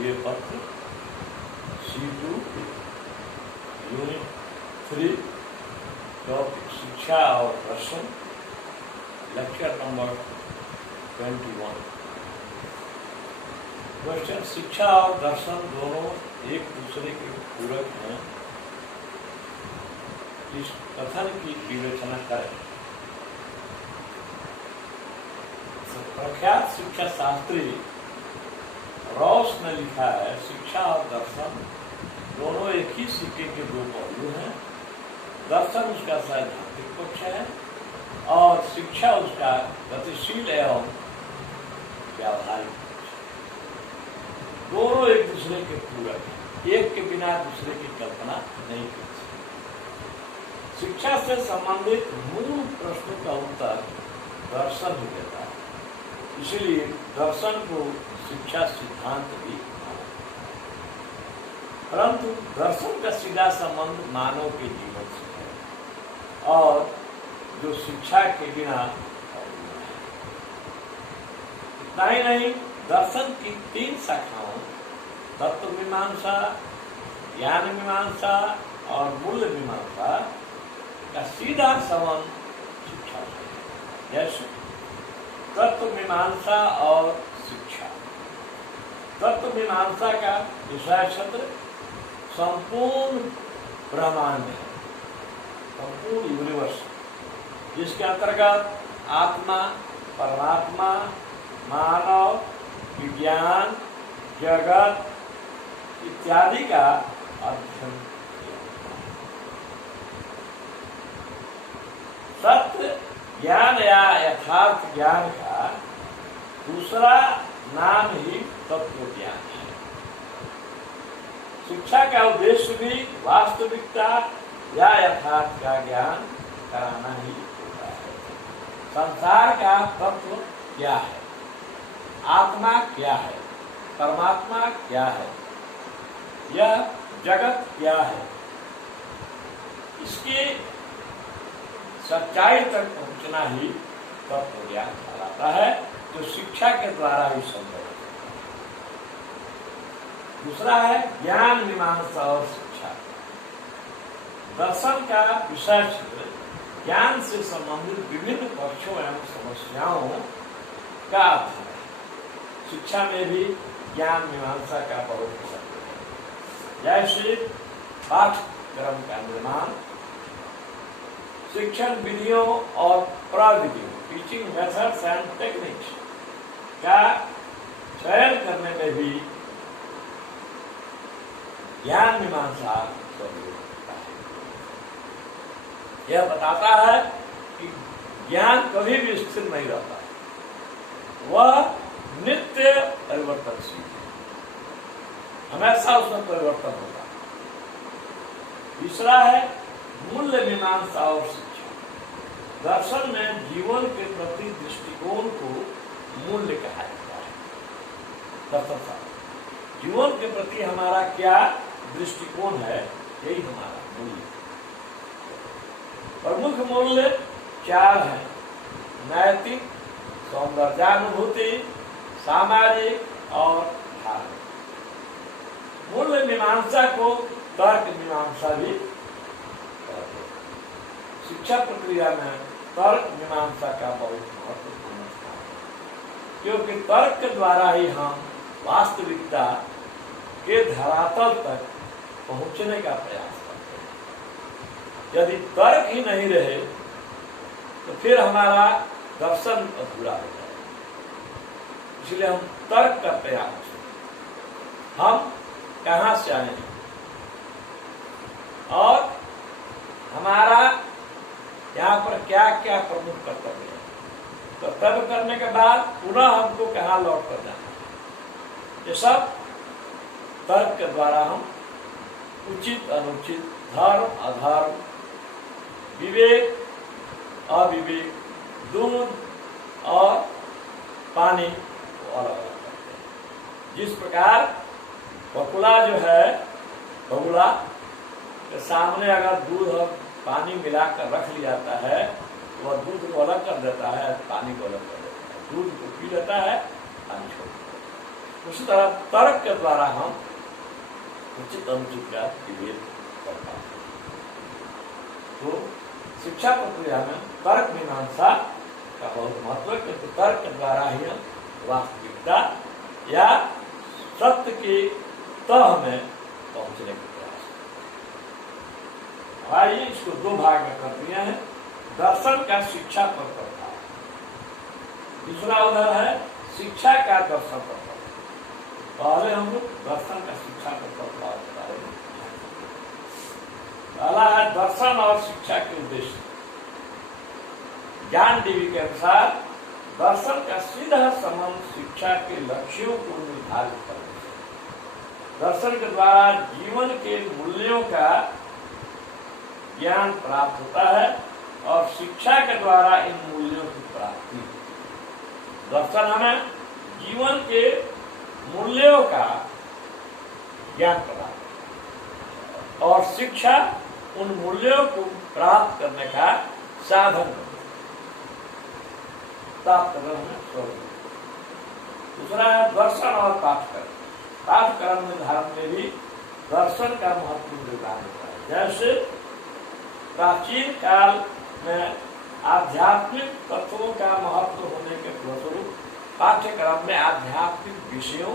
ये पत्र C2 unit 3 topic शिक्षा और दर्शन, लेक्चर नंबर 21। क्वेश्चन, शिक्षा और दर्शन दोनों एक दूसरे के पूरक हैं, इस कथन की विवेचना करें। प्रख्यात शिक्षा शास्त्री रॉस ने लिखा है, शिक्षा और दर्शन दोनों एक ही सिक्के के दो पहलू हैं। दर्शन उसका सैद्धांतिक पक्ष है और शिक्षा उसका गतिशील एवं व्यावहारिक पक्ष है। दोनों एक दूसरे के पूरक हैं, एक के बिना दूसरे की कल्पना नहीं कर सकते। शिक्षा से संबंधित मूल प्रश्नों का उत्तर दर्शन ही देता है, इसलिए दर्शन को शिक्षा सिद्धांत भी माना। परंतु दर्शन का सीधा संबंध मानव के जीवन से है और जो शिक्षा के बिना इतना ही नहीं, दर्शन की 3 शाखाओं तत्व मीमांसा, ज्ञान मीमांसा और मूल्य मीमांसा का सीधा संबंध शिक्षा से। जैसे तत्व मीमांसा और शिक्षा। तत्व मीमांसा का विषय क्षेत्र संपूर्ण ब्रह्मांड है, संपूर्ण यूनिवर्स, जिसके अंतर्गत आत्मा, परमात्मा, मानव, विज्ञान, जगत इत्यादि का अध्ययन सत्य ज्ञान या यथार्थ ज्ञान का दूसरा नाम ही तत्व ज्ञान है। शिक्षा का उद्देश्य भी वास्तविकता या यथार्थ का ज्ञान कराना ही होता है। संसार का तत्व क्या है, आत्मा क्या है, परमात्मा क्या है, यह जगत क्या है, इसके सच्चाई तक पहुंचना ही तत्व ज्ञान कहलाता है, जो शिक्षा के द्वारा ही संभव है। दूसरा है ज्ञान मीमांसा और शिक्षा। दर्शन का विषय क्षेत्र ज्ञान से संबंधित विभिन्न पक्षों एवं समस्याओं का अध्ययन है। शिक्षा में भी ज्ञान मीमांसा का बहुत महत्व है। जैसे पाठ्यक्रम का निर्माण, शिक्षण विधियों और प्रविधियों, टीचिंग मेथड्स एंड टेक्निक्स का चयन करने में भी ज्ञान मीमांसा सहयोग करता है। यह बताता है कि ज्ञान कभी भी स्थिर नहीं रहता है, वह नित्य परिवर्तनशील है, हमेशा उसमें परिवर्तन होता है। तीसरा है मूल्य मीमांसा और शिक्षा। दर्शन में जीवन के प्रति दृष्टिकोण को मूल्य कहा जाता है। दर्शन जीवन के प्रति हमारा क्या दृष्टिकोण है, यही हमारा मूल्य। प्रमुख मूल्य 4 हैं: नैतिक, सौंदर्यानुभूति, सामाजिक और धार्मिक। मूल्य मीमांसा को तर्क मीमांसा भी। शिक्षा प्रक्रिया में तर्क मीमांसा का बहुत महत्वपूर्ण स्थान है, क्योंकि तर्क के द्वारा ही हम वास्तविकता के धरातल तक पहुंचने का प्रयास करते हैं। यदि तर्क ही नहीं रहे तो फिर हमारा दर्शन अधूरा हो जाएगा। इसलिए हम तर्क करते हैं, हम कहाँ से आए और हमारा यहाँ पर क्या क्या प्रमुख कर्तव्य है। कर्तव्य करने के बाद पुनः हमको कहाँ लौट कर जाना है, ये सब तर्क के द्वारा हम उचित अनुचित, धर्म अधर्म, विवेक अविवेक, दूध और पानी को अलग अलग करते हैं। जिस प्रकार बगुला जो है, बगुला के सामने अगर दूध और पानी मिलाकर रख लिया जाता है, वह दूध को अलग कर देता है, पानी को अलग कर देता है, दूध को पी लेता है, पानी छोड़ देता है। उसी तरह तर्क के द्वारा हम उचित अनुचित का विभेद कर पाते हैं। तो शिक्षा प्रक्रिया में तर्क मीमांसा का बहुत महत्व है, क्योंकि तर्क के द्वारा ही हम वास्तविकता या सत्य की तह में पहुंचने का प्रयास। आइए इसको दो भाग में कर दिए हैं। दर्शन का शिक्षा पर प्रभाव, दूसरा उधर है शिक्षा का दर्शन पर प्रभाव। पहले हम लोग दर्शन का शिक्षा पर प्रभाव बताएंगे। पहला है दर्शन और शिक्षा के उद्देश्य। ज्ञान डीवी के अनुसार दर्शन का सीधा संबंध शिक्षा के लक्ष्यों को निर्धारित करने से। दर्शन के द्वारा जीवन के मूल्यों का ज्ञान प्राप्त होता है और शिक्षा के द्वारा इन मूल्यों की प्राप्ति। दर्शन हमें जीवन के मूल्यों का ज्ञान प्राप्त और शिक्षा उन मूल्यों को प्राप्त करने का साधन प्राप्त करना है। दूसरा है दर्शन और पाठ्यक्रम। पाठ्यक्रम निर्धारण में भी दर्शन का महत्वपूर्ण योगदान होता है। जैसे प्राचीन काल में आध्यात्मिक तत्वों का महत्व होने के फलस्वरूप पाठ्यक्रम में आध्यात्मिक विषयों,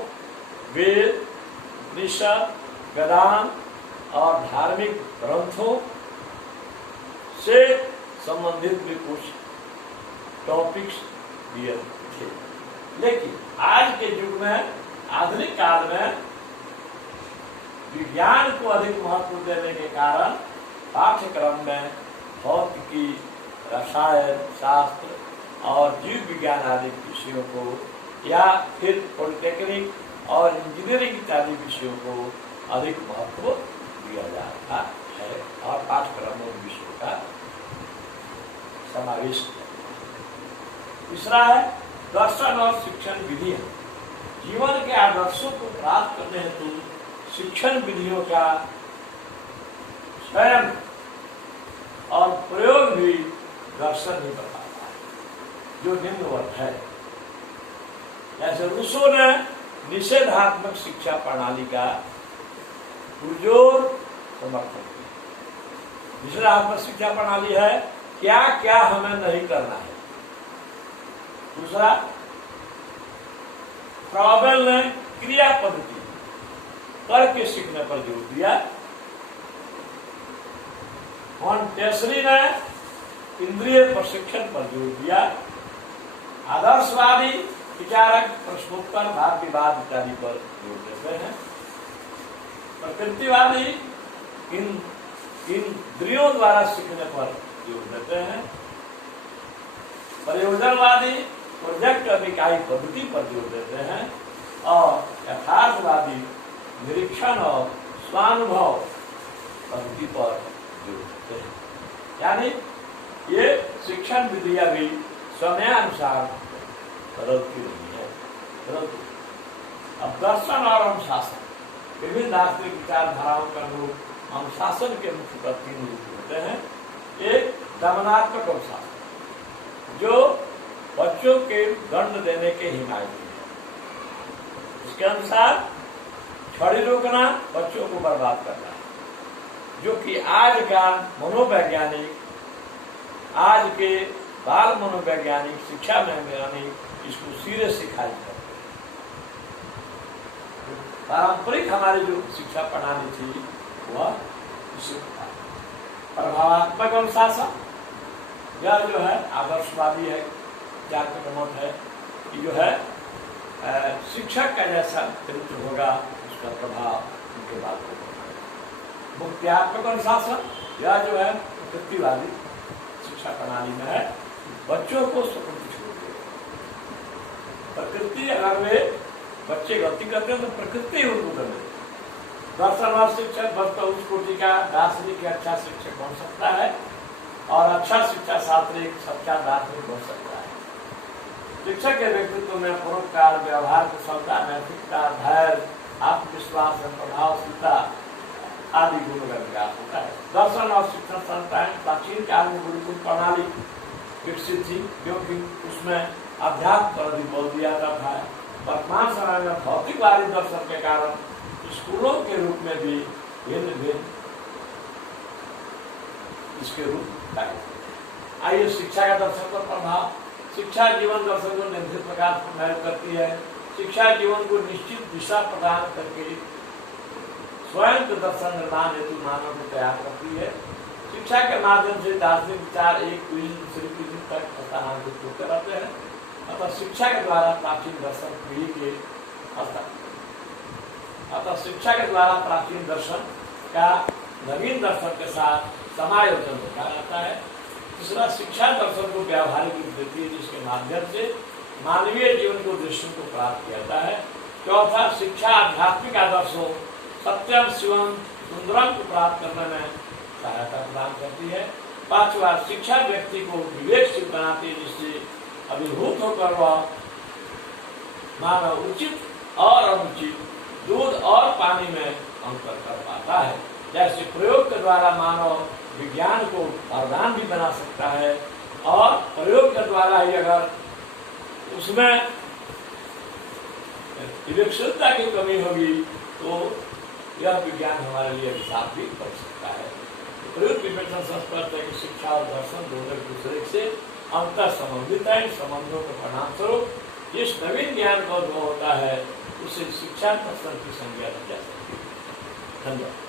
वेद, उपनिषद, वेदांत और धार्मिक ग्रंथों से संबंधित भी कुछ टॉपिक्स दिए थे। लेकिन आज के युग में, आधुनिक काल में विज्ञान को अधिक महत्व देने के कारण पाठ्यक्रम में भौतिकी, रसायन शास्त्र और जीव विज्ञान आदि विषयों को या फिर पॉलिटेक्निक और इंजीनियरिंग इत्यादि विषयों को अधिक महत्व दिया जा रहा है और पाठ्यक्रमों विषयों का समावेश किया। तीसरा है दर्शन और शिक्षण विधियां। जीवन के आदर्शों को प्राप्त करने हेतु शिक्षण विधियों का स्वयं और प्रयोग भी दर्शन ही बताता है, जो निम्नवत है। जैसे रूसो ने निषेधात्मक शिक्षा प्रणाली का पुरजोर समर्थन किया। निषेधात्मक शिक्षा प्रणाली है क्या क्या हमें नहीं करना है। दूसरा, फ्रॉबेल ने क्रिया पद्धति करके सीखने पर जोर दिया। मॉन्टेसरी ने इंद्रिय प्रशिक्षण पर जोर दिया। आदर्शवादी विचारक प्रश्नोत्तर, वाद विवाद इत्यादि पर जोर देते हैं। प्रकृतिवादी इंद्रियों द्वारा सीखने पर जोर देते हैं। प्रयोजनवादी प्रोजेक्ट और इकाई पद्धति पर जोर देते हैं और यथार्थवादी निरीक्षण और स्वानुभव पद्धति पर जोर देते हैं। यानी ये शिक्षण विधियां भी समयानुसार बदलती रही है। अब दर्शन और अनुशासन, विभिन्न दार्शनिक विचारधाराओं का अनुरूप अनुशासन के मुख्य तीन रूप होते हैं। एक दमनात्मक अनुशासन, जो बच्चों के दंड देने के हिमायती है। इसके अनुसार छड़ी रोकना बच्चों को बर्बाद करना है, जो कि आज का मनोवैज्ञानिक, आज के बाल मनोवैज्ञानिक शिक्षा में इसको सिरे सिखाई जाती है। पारंपरिक हमारी जो शिक्षा प्रणाली थी वह इसे प्रभावात्मक अनुशासन, यह जो है आदर्शवादी है, जागतिक मत है कि जो है शिक्षक का जैसा चरित्र होगा उसका प्रभाव उनके बाद होगा। मुक्त्यात्मक अनुशासन, यह जो है प्रकृतिवादी शिक्षा प्रणाली में है, बच्चों को स्वतंत्र छोड़ देगा। प्रकृति, अगर वे बच्चे गलती करते हैं तो प्रकृति ही उनको दंड देती है। दर्शनवाद शिक्षक बस तो उस कोटि का दार्शनिक अच्छा शिक्षक बन सकता है और अच्छा शिक्षा छात्र एक सच्चा दार्शनिक बन सकता है। शिक्षक के व्यक्तित्व में परोपकार, व्यवहार कुशलता, नैतिकता, धैर्य, आत्मविश्वास, प्रभावशीलता आदि गुणों का विकास होता है। दर्शन और शिक्षण संस्थाएं प्राचीन काल में गुरुकुल प्रणाली विकसित थी, क्योंकि उसमें अध्यात्म पर भी बल दिया जाता है। वर्तमान समय में भौतिकवादी दर्शन के कारण स्कूलों के रूप में भी भिन्न भिन्न इसके रूप लाए। आइए शिक्षा का दर्शन पर प्रभाव। शिक्षा जीवन दर्शन को निश्चित प्रकार प्रभावित करती है। शिक्षा जीवन को निश्चित दिशा प्रदान करके स्वयं के दर्शन निर्माण हेतु मानव को तैयार करती है। शिक्षा के माध्यम से दार्शनिक विचार एक पीढ़ी दूसरी पीढ़ी तक हस्तांतरित होते रहते हैं। अतः शिक्षा के द्वारा प्राचीन दर्शन पीढ़ी के शिक्षा के द्वारा प्राचीन दर्शन का नवीन दर्शन के साथ समायोजन होता रहता है। तीसरा, शिक्षा दर्शन को व्यावहारिक रूप देती है जिसके माध्यम से मानवीय जीवन को दृश्यों को प्राप्त किया जाता है। चौथा, शिक्षा आध्यात्मिक आदर्शों सत्यम शिवम सुंदरम को प्राप्त करने में सहायता प्रदान करती है। पांचवा, शिक्षा व्यक्ति को विवेकशील बनाती है जिससे अभिभूत होकर वह मानव उचित और अनुचित, दूध और पानी में अंतर कर पाता है। जैसे प्रयोग के द्वारा मानव विज्ञान को वरदान भी बना सकता है और प्रयोग के द्वारा ही अगर उसमें विवेकशीलता की कमी होगी तो यह विज्ञान हमारे लिए अभिशाप भी कर सकता है। प्रयोग विवेचन स्पष्ट है कि शिक्षा और दर्शन दोनों एक दूसरे से अंतर संबंधित है। संबंधों के परिणाम स्वरूप इस नवीन ज्ञान का उद्भव होता है, उसे शिक्षा दर्शन की संज्ञा दी जा सकती है। धन्यवाद।